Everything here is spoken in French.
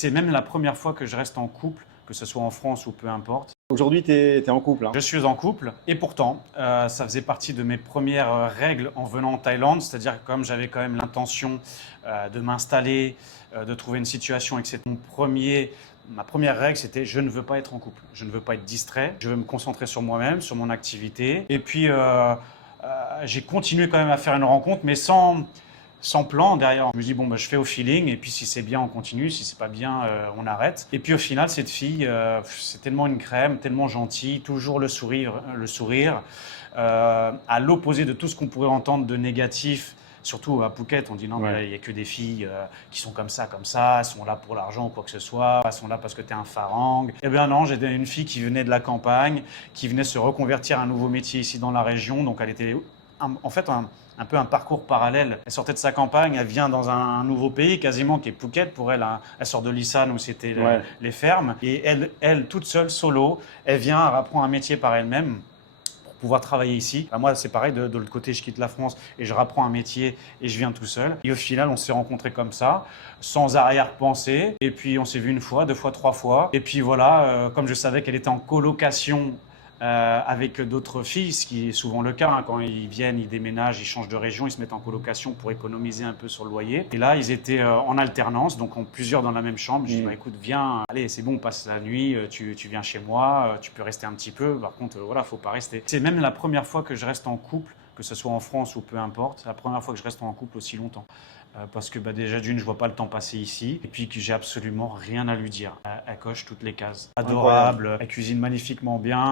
C'est même la première fois que je reste en couple, que ce soit en France ou peu importe. Aujourd'hui, tu es en couple, hein. Je suis en couple et pourtant, ça faisait partie de mes premières règles en venant en Thaïlande, c'est-à-dire que comme j'avais quand même l'intention de m'installer, de trouver une situation et que c'est ma première règle, c'était je ne veux pas être en couple, je ne veux pas être distrait, je veux me concentrer sur moi-même, sur mon activité. Et puis, j'ai continué quand même à faire une rencontre, mais sans plan derrière. Je me dis, bon, bah, je fais au feeling, et puis si c'est bien, on continue, si c'est pas bien, on arrête. Et puis au final, cette fille, c'est tellement une crème, tellement gentille, toujours le sourire, le sourire. À l'opposé de tout ce qu'on pourrait entendre de négatif, surtout à Phuket, on dit non, mais là, il n'y a que des filles qui sont comme ça, elles sont là pour l'argent ou quoi que ce soit, elles sont là parce que tu es un farang. Eh bien non, j'ai une fille qui venait de la campagne, qui venait se reconvertir à un nouveau métier ici dans la région, donc elle était en fait un peu un parcours parallèle. Elle sortait de sa campagne, elle vient dans un nouveau pays quasiment qui est Phuket. Pour elle, hein, elle sort de l'Isan où c'était les fermes. Et elle, toute seule, solo, elle vient, elle apprend un métier par elle-même pour pouvoir travailler ici. Moi, c'est pareil, de l'autre côté, je quitte la France et je rapprends un métier et je viens tout seul. Et au final, on s'est rencontrés comme ça, sans arrière-pensée. Et puis, on s'est vu une fois, deux fois, trois fois. Et puis voilà, comme je savais qu'elle était en colocation avec d'autres filles, ce qui est souvent le cas, hein, quand ils viennent, ils déménagent, ils changent de région, ils se mettent en colocation pour économiser un peu sur le loyer. Et là, ils étaient en alternance, donc plusieurs dans la même chambre. Je dis, bah, écoute, viens, allez, c'est bon, on passe la nuit, tu viens chez moi, tu peux rester un petit peu. Par contre, voilà, faut pas rester. C'est même la première fois que je reste en couple, que ce soit en France ou peu importe, c'est la première fois que je reste en couple aussi longtemps. Parce que déjà d'une, je vois pas le temps passer ici, et puis que j'ai absolument rien à lui dire. Elle coche toutes les cases. Adorable, elle cuisine magnifiquement bien.